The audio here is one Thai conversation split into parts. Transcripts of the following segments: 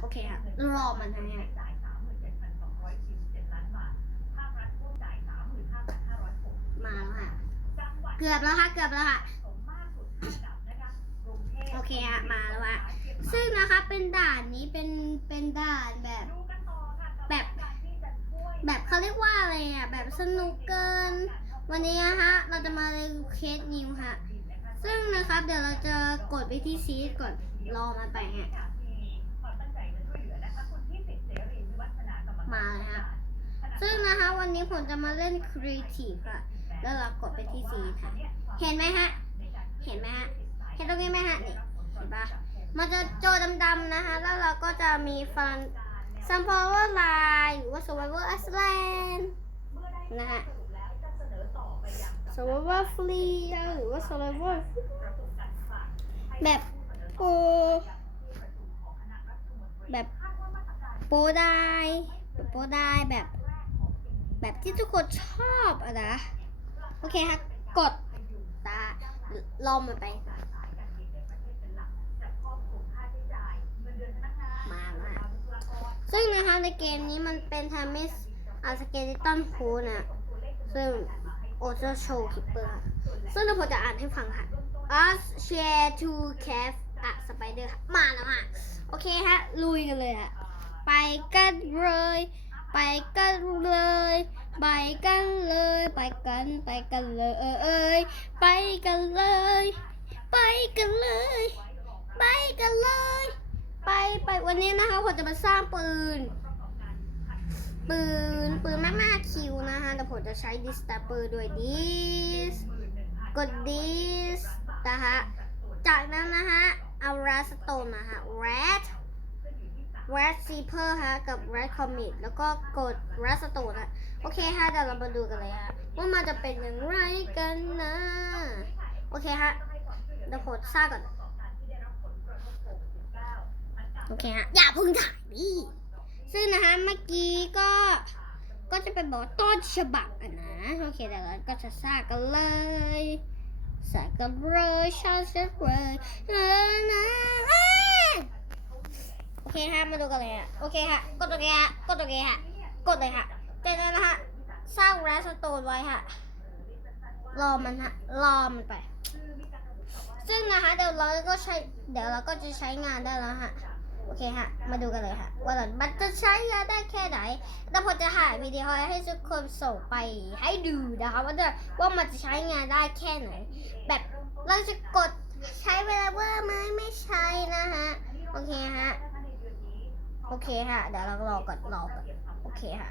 โอเคค่ะรอมันนะฮะมาแล้วค่ะ เกือบแล้วค่ะ เกือบแล้วค่ะ โอเคฮะ มาแล้วฮะซึ่งนะคะเป็นด่านนี้เป็นเป็นด่านแบบ แบบ แบบเขาเรียกว่าอะไรอะแบบสนุกเกิน วันนี้นะฮะเราจะมาเล่นเคสนิวค่ะ ซึ่งนะครับเดี๋ยวเราจะกดไปที่ซีดก่อนรอมันไปฮะ มาเลยฮะซึ่งนะคะ วันนี้ผมจะมาเล่น Creative ค่ะ แล้วเรากดไปที่ซีค่ะ เห็นไหมฮะ เห็นไหมฮะ เห็นตรงนี้ไหมฮะ นี่ เห็นปะมันจะโจดำๆนะคะ แล้วเราก็จะมีฟัน Sunflower Line หรือว่า Survivor Iceland นะฮะ Survivor Free หรือว่า Survivor แบบโปแบบโปได้ โปรได้แบบ แบบที่ทุกคนชอบอะนะ โอเคฮะ กดตาลอมมันไป มาละซึ่งนะคะในเกมนี้มันเป็นทามิสอาสเกลิตันคูนะซึ่งโอเจโชว์คิปเปอร์ ซึ่งเราจะอ่านให้ฟังค่ะ us share to cave อะสไปเดอร์มาแล้วค่ะ โอเคฮะ ลุยกันเลยฮะ ไปกันเลย ไปกันเลย ไปกันเลย ไปกันไปกันเลยเออเอยไปกันเลย ไปกันเลย ไปกันเลย ไปไปวันนี้นะคะผมจะมาสร้างปืน ปืนปืนมากๆคิวนะคะแต่ผมจะใช้ดิสตาปอร์ด้วยดิสกดดิสนะคะจากนั้นนะคะเอาแรสโตนนะคะ red red zipper ฮะกับ red commit แล้วก็กด red stone ฮะโอเคฮะเดี๋ยวเรามาดูกันเลยฮะว่ามันจะเป็นอย่างไรกันนะ โอเคฮะเดี๋ยวผมสร้างก่อน โอเคฮะ อย่าพึ่งถ่ายดิซึ่งนะคะเมื่อกี้ก็ก็จะเป็นบอกต้นฉบับอะนะ โอเคเดี๋ยวเราก็จะสร้างกันเลยสร้ากันเลยชาเซ็ตเลยนะนะเอ้ยโอเค ฮะมาดูกันเลยฮะโอเคฮะกดโอเคฮะกดโอเคฮะกดเลยฮะจากนั้นนะฮะสร้างแรสโตนไว้ฮะรอมันฮะรอมันไป ซึ่งนะคะเดี๋ยวเราก็ใช้เดี๋ยวเราก็จะใช้งานได้แล้วฮะโอเคฮะ มาดูกันเลยฮะว่ามันจะใช้งานได้แค่ไหน แล้วผมจะถ่ายวิดีโอให้ทุกคนส่งไปให้ดูนะคะว่าจะว่ามันจะใช้งานได้แค่ไหน แบบเราจะกดใช้เวลาเวอร์ไหมไม่ใช่นะฮะ โอเคฮะ โอเคฮะ เดี๋ยวเรารอก่อนรอก่อนโอเคฮะ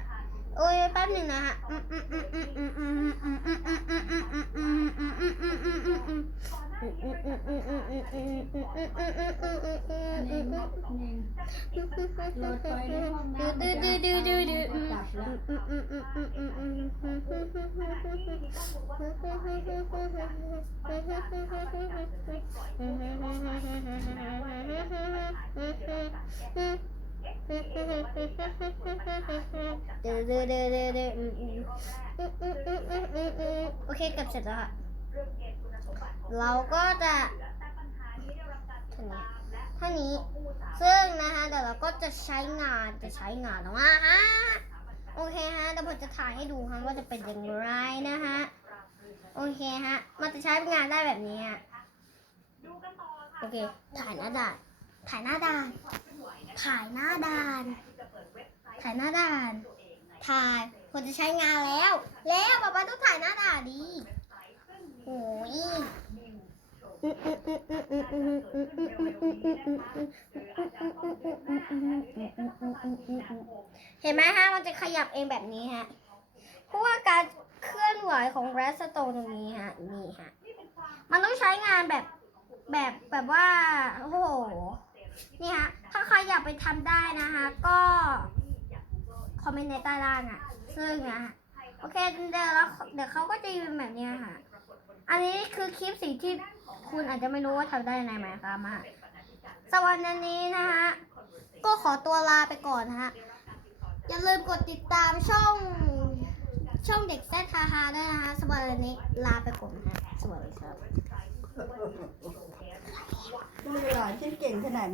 โอ้ยแป๊บหนึ่งนะฮะอืมอืมอืม เอเดืเดือโอเคกับเสร็จแล้วค่ะ เราก็จะท่านี้ท่านี้ ซึ่งนะคะเดี๋ยวเราก็จะใช้งานจะใช้งานแล้วฮะ โอเคฮะเดี๋ยวผมจะถ่ายให้ดูฮะว่าจะเป็นอย่างไรนะฮะ โอเคฮะ มันจะใช้งานได้แบบนี้ฮะ โอเค ถ่ายหน้าด่าน ถ่ายหน้าด่าน ถ่ายหน้าด่านถ่ายหน้าด่านถ่ายผมจะใช้งานแล้ว แล้วป๊าป๊าต้องถ่ายหน้าด่านดีโอ้ยเห็นไหมฮะ มันจะขยับเองแบบนี้ฮะ เพราะว่าการเคลื่อนไหวของแรสโตนตรงนี้ฮะ นี่ฮะ มันต้องใช้งานแบบแบบแบบว่า โอ้โห นี่ฮะถ้าใครอยากไปทำได้นะคะ ก็คอมเมนต์ในใต้ล่างอะ ซึ่งนะฮะโอเคเดี๋ยวเราเดี๋ยวเขาก็จะยืนแบบเนี้ยค่ะ อันนี้คือคลิปสิ่งที่คุณอาจจะไม่รู้ว่าทำได้ในไหมคะมาสำหรับวันนี้นะฮะก็ขอตัวลาไปก่อนนะฮะอย่าลืมกดติดตามช่องช่องเด็กแซดฮาฮาด้วยนะฮะสำหรับวันนี้ลาไปก่อนนะฮะสวัสดีครับดูหลานฉันเก่งขนาด